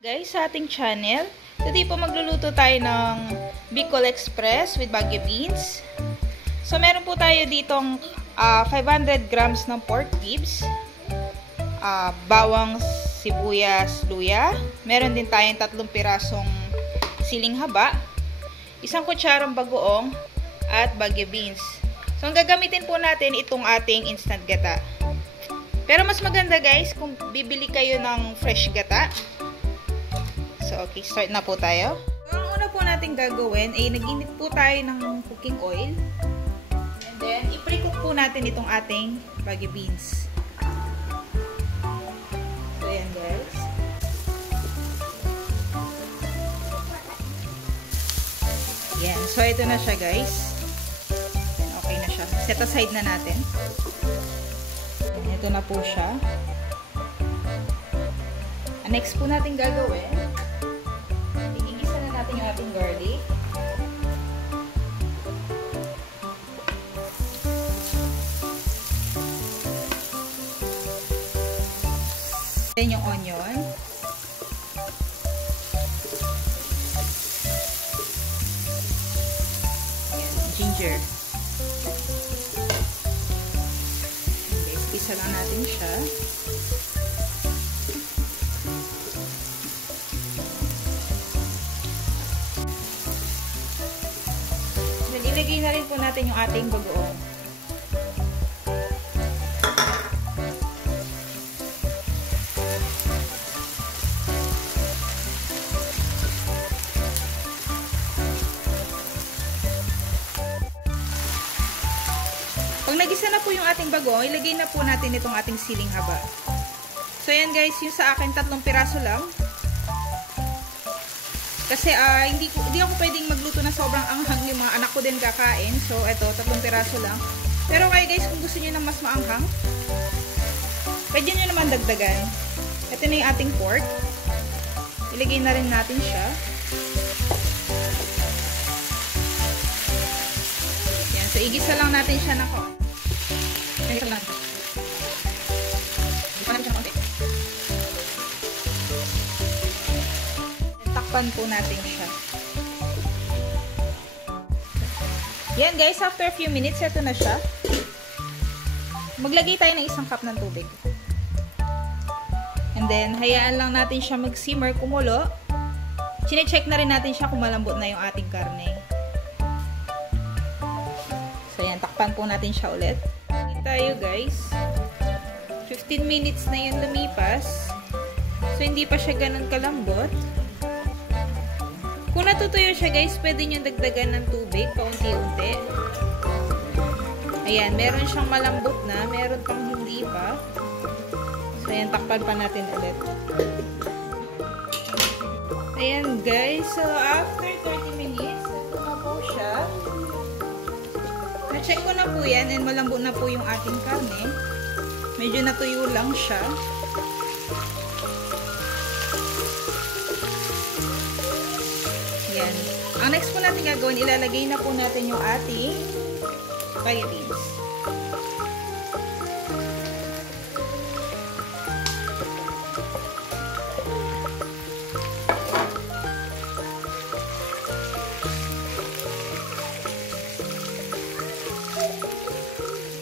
Guys, sa ating channel, today po magluluto tayo ng Bicol Express with Baguio beans. So, meron po tayo ditong 500 grams ng pork ribs, bawang, sibuyas, luya. Meron din tayong 3 pirasong siling haba, 1 kutsarang bagoong, at Baguio beans. So, ang gagamitin po natin itong ating instant gata. Pero mas maganda guys kung bibili kayo ng fresh gata. So, okay, start na po tayo. So, ang una po natin gagawin ay nag-init po tayo ng cooking oil. And then, i-pre-cook po natin itong ating Baguio beans. So, ayan guys. Ayan. So, ito na siya guys. Ayan, okay na siya. Set aside na natin. Ayan, ito na po siya. Ang next po natin gagawin, yung ating garlic. Then yung onion. Ayan, ginger. Okay, isa lang natin siya. Ilagay na rin po natin yung ating bagoong. Pag nagisa na po yung ating bagoong, ilagay na po natin itong ating siling haba. So yan guys, yung sa akin 3 piraso lang. Kasi hindi ako pwedeng magluto na sobrang anghang, yung mga anak ko din kakain. So ito, 3 piraso lang. Pero kayo guys, kung gusto niyo ng mas maanghang, pwede niyo naman dagdagan. Ito na yung ating pork. Ilagay na rin natin siya. Yan, so igisa lang natin siya na ko. Igisa lang natin. Igisa natin siya na konti. Takpan po natin siya. Yan guys, after a few minutes, ito na siya. Maglagay tayo ng 1 cup ng tubig. And then, hayaan lang natin siya mag-simmer, kumulo. Chine-check na rin natin siya kung malambot na yung ating karne. So yan, takpan po natin siya ulit. Hindi tayo guys. 15 minutes na yun lumipas. So hindi pa siya ganun kalambot. Kung natutuyo siya guys, pwede nyo dagdagan ng tubig paunti-unti. Ayan, meron siyang malambot na, meron pang hindi pa. So ayan, takpan pa natin ulit. Ayan guys, so after 30 minutes, ito na po siya. Na-check ko na po yan and malambot na po yung ating karne. Medyo natuyo lang siya. Yan. Ang next po natin gagawin, ilalagay na po natin yung ating Baguio beans.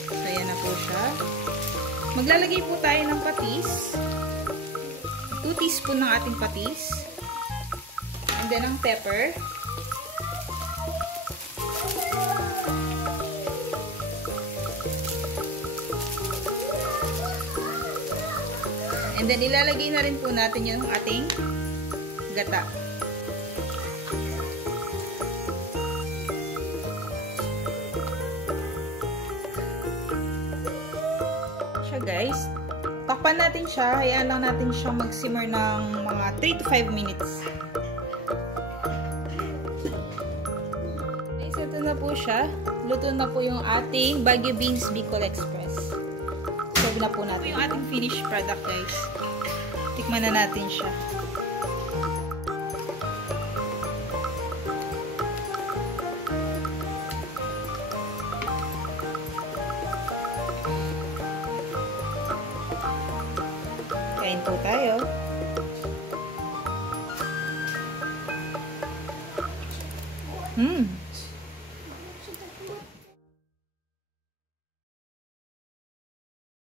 So, yan na po siya. Maglalagay po tayo ng patis. 2 teaspoon ng ating patis. And then, ang pepper. And then, ilalagay na rin po natin yung ating gata. Siya guys. Takpan natin siya. Hayaan lang natin siyang mag-simmer ng mga 3 to 5 minutes. Ito na po siya. Luto na po yung ating Baguio Beans Bicol Express. Serve na po natin. Ito yung ating finished product guys. Tikman na natin siya. Kain po tayo. Hmm.